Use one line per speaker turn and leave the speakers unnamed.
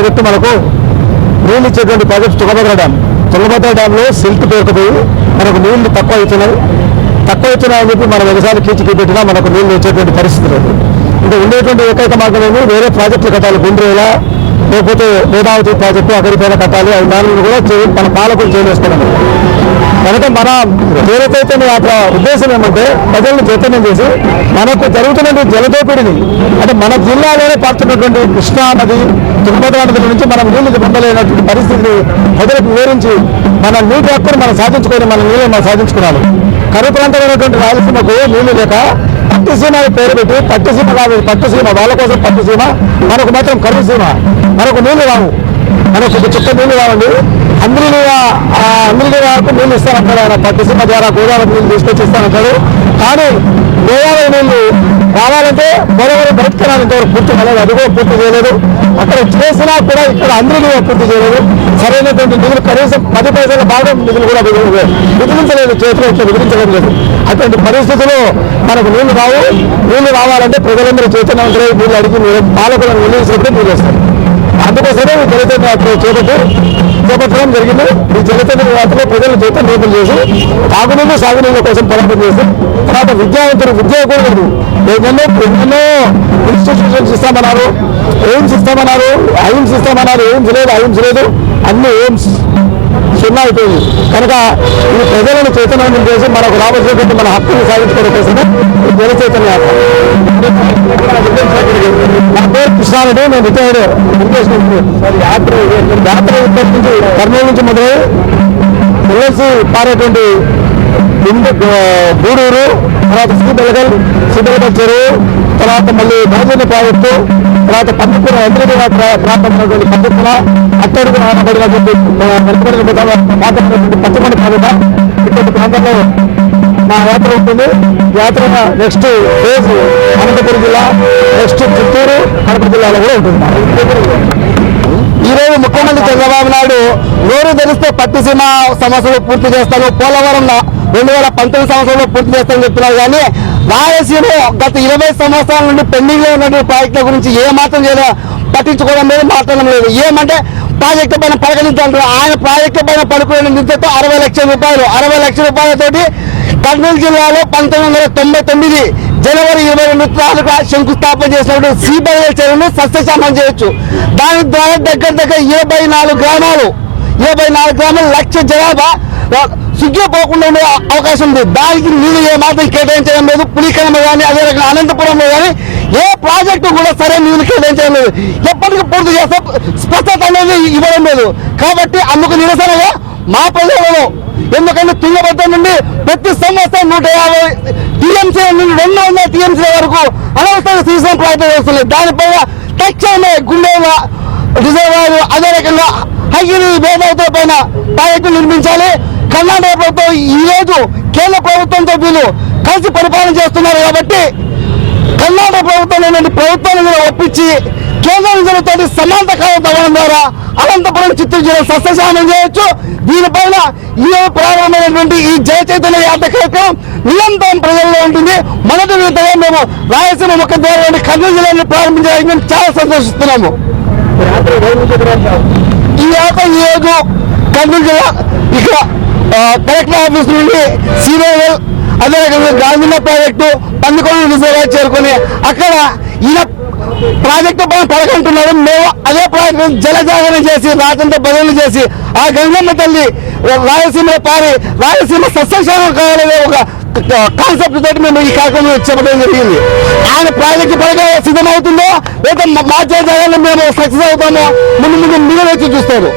Project మనకు నీళ్ళు ఇచ్చేటువంటి ప్రాజెక్టు తుంగభద్ర డ్యామ్. తుంగభద్ర డ్యాంలో సిల్ట్ పేరుకుపోయి మనకు నీళ్ళు తక్కువ అవుతున్నాయి. తక్కువ వచ్చినాయని చెప్పి మనం వ్యవసాయాలు కీచికి పెట్టినా మనకు నీళ్ళు వచ్చేటువంటి పరిస్థితి లేదు. ఇంకా ఉండేటువంటి ఏకైక మార్గం ఏమి వేరే ప్రాజెక్టులు కట్టాలి. గుండ్రేలా లేకపోతే వేదావతి ప్రాజెక్టు అక్కడిపైన కట్టాలి. అవి దానిని కూడా మన పాలకులు చేయలేసుకున్నాము కనుక మన తీరచైతన్య యాత్ర ఉద్దేశం ఏమంటే ప్రజలను చైతన్యం చేసి మనకు జరుగుతున్నటువంటి జలదోపిడిని అంటే మన జిల్లాలోనే పారుతున్నటువంటి కృష్ణా నది తుంగభద్ర నది నుంచి మనం నీళ్ళు పొందలేనటువంటి పరిస్థితిని ప్రజలకు వివరించి మన నీటి హక్కును మనం సాధించుకొని మన నీళ్ళు మనం సాధించుకున్నాము. కరువు ప్రాంతమైనటువంటి రాయలసీమకు నీళ్ళు లేక పట్టుసీమ పేరు పెట్టి పట్టుసీమ కాదు పట్టుసీమ వాళ్ళ కోసం పట్టుసీమ మనకు మాత్రం కరువు సీమ మనకు నీళ్ళు రావు మనకు ఒక చుక్క నీళ్ళు రావండి. అందరినీ అందరినీ వరకు నీళ్ళు ఇస్తానంటాడు ఆయన. పట్టిసీమ ద్వారా గోదావరి నీళ్ళు తీసుకొచ్చి ఇస్తానంటాడు కానీ గోదావరి నీళ్ళు రావాలంటే గోదావరి బయటకెళ్ళాలంటే పూర్తి కాలేదు. అది కూడా పూర్తి చేయలేదు. అక్కడ చేసినా కూడా ఇక్కడ అందరినీ పూర్తి చేయలేదు. సరైనటువంటి నిధులు కనీసం పది పైసల భాగం నిధులు కూడా విధులు విధించలేదు చేతిలో ఇట్లా విధించడం లేదు అటువంటి పరిస్థితుల్లో మనకు నీళ్ళు రావు. నీళ్ళు రావాలంటే ప్రజలందరూ చైతన్యవంతులై నీళ్ళు అడిగి పాలకులను నిలదీసినట్టు నీళ్ళు వస్తారు అందుకోసమే తెలియజేయడం జలచైతన్య చేపట్టి చేపట్టడం జరిగింది. ఈ జగతన్న యాత్రలో ప్రజలు చైతన్యం చేసి తాగునీళ్ళు సాగునీళ్ళ కోసం పోరాటం చేసి తర్వాత విద్యావంతులు విద్య కూడా లేదు. ఎన్నెన్నో ఎన్నెన్నో ఇన్స్టిట్యూషన్స్ ఇస్తామన్నారు. ఎయిమ్స్ ఇస్తామన్నారు. ఐమ్స్ ఇస్తామన్నారు. ఎయిమ్స్ లేదు ఐమ్స్ లేదు. అన్ని ఎయిమ్స్ సున్నా అయిపోయింది. కనుక ఈ ప్రజలను చైతన్యం చేసి మనకు రావాల్సినటువంటి మన హక్కును సాధించుకోవడం కోసమే ఈ జన చైతన్య యాత్ర. నా పేరు కృష్ణారెడ్డి నేను రిటైర్డ్ ఇరిగేషన్ యాత్ర యాత్ర నుంచి కర్నూలు నుంచి మొదలై ఎల్ఎల్సి పారేటువంటి గూడూరు తర్వాత శ్రీబెలగల్ శ్రీబెలగల్ చెరువు తర్వాత మళ్ళీ రాజన్న ప్రాజెక్టు తర్వాత పద్ధతుల ఎంద్రగడ ప్రాంతంలో పద్ధతుల పద్దుకుల అట్టడుగు ఆనబడినటువంటి వెనుకబడిన ప్రాంతం పచ్చమని కాకుండా ఇటువంటి ప్రాంతంలో మా యాత్ర ఉంటుంది. యాత్ర నెక్స్ట్ ఫేజ్ అనంతపురం జిల్లా నెక్స్ట్ చిత్తూరు కడప జిల్లాలో కూడా ఉంటుంది. ఈరోజు ముఖ్యమంత్రి చంద్రబాబు నాయుడు నోరు తెలిస్తే పట్టిసీమ సమస్యలు పూర్తి చేస్తాను పోలవరం రెండు వేల పంతొమ్మిది సంవత్సరంలో పూర్తి చేస్తామని చెప్తున్నారు. కానీ రాయలసీమ గత ఇరవై సంవత్సరాల నుండి పెండింగ్లో ఉన్నటువంటి ప్రాజెక్టుల గురించి ఏమాత్రం లేదా చేయలే పట్టించుకోవడం లేదు మాట్లాడడం లేదు. ఏమంటే ప్రాజెక్టు పైన పలకరించాలంటారు ఆయన ప్రాజెక్టు పైన పడుకునే నిధులతో అరవై లక్షల రూపాయలు అరవై లక్షల రూపాయలతోటి కర్నూలు జిల్లాలో పంతొమ్మిది వందల తొంభై తొమ్మిది జనవరి ఇరవై రెండు తాలూకా శంకుస్థాపన చేసినప్పుడు సిబిఐ చెరువును సస్యశామం చేయొచ్చు. దాని ద్వారా దగ్గర దగ్గర ఇరవై నాలుగు గ్రామాలు ఇరవై నాలుగు గ్రామాలు లక్ష జనాభా సిగ్గిపోకుండా ఉండే అవకాశం ఉంది. దానికి నీళ్ళు ఏ మాత్రం కేటాయించడం లేదు. పులికరమ కానీ అదే రకంగా అనంతపురంలో కానీ ఏ ప్రాజెక్టు కూడా సరే నీళ్ళు కేటాయించడం లేదు. ఎప్పటికీ పూర్తి చేస్తే స్పష్టత అనేది ఇవ్వడం లేదు. కాబట్టి అందుకు నిరసనగా మా ప్రజలలో ఎందుకంటే తుంగభద్ర నుండి ప్రతి సంవత్సరం నూట యాభై టీఎంసీ నుండి రెండు వందల టీఎంసీ వరకు అనవసరంగా సీజన్ ప్రాజెక్టు వస్తున్నాయి దానిపైన తక్షణమే గుండె రిజర్వాయర్ అదే రకంగా హైగిరి వేదావతుల పైన ప్రాజెక్టు నిర్మించాలి. కర్ణాటక ప్రభుత్వం ఈ రోజు కేంద్ర ప్రభుత్వంతో వీళ్ళు కలిసి పరిపాలన చేస్తున్నారు కాబట్టి కర్ణాటక ప్రభుత్వం అనేటువంటి ప్రభుత్వాన్ని కూడా ఒప్పించి కేంద్ర నిధులతో సమాంత కాలం తవ్వడం ద్వారా అనంతపురం చిత్తూరు జిల్లా సస్యశామం చేయొచ్చు. దీనిపైన ఈ రోజు ప్రారంభమైనటువంటి ఈ జయ చైతన్య యాత్ర కార్యక్రమం నిరంతరం ప్రజల్లో ఉంటుంది. మొదటి విడతగా మేము రాయలసీమ ముఖ ద్వారా కర్నూలు జిల్లాని ప్రారంభించడానికి మేము చాలా సంతోషిస్తున్నాము. ఈ యాత్ర ఈ రోజు కర్నూలు జిల్లా ఇక్కడ కలెక్టర్ ఆఫీస్ నుండి సీనియర్ అదే రకంగా గాంధీన ప్రాజెక్టు పందుకొండ రిజర్వాయర్ చేరుకుని అక్కడ ఈయన ప్రాజెక్టు పైన పడకంటున్నారు మేము అదే ప్రాజెక్టు జలజాగరణ చేసి రాజంతా బదులు చేసి ఆ గంగమ్మ తల్లి రాయలసీమ పారి రాయలసీమ సస్యక్షేమం కావాలనే ఒక కాన్సెప్ట్ తోటి మేము ఈ కార్యక్రమం చెప్పడం జరిగింది. ఆయన ప్రాజెక్టు పడగా సిద్ధమవుతుందో లేదా మా జాగాలో మేము సక్సెస్ అవుతామో ముందు ముందు మీరు వచ్చి చూస్తారు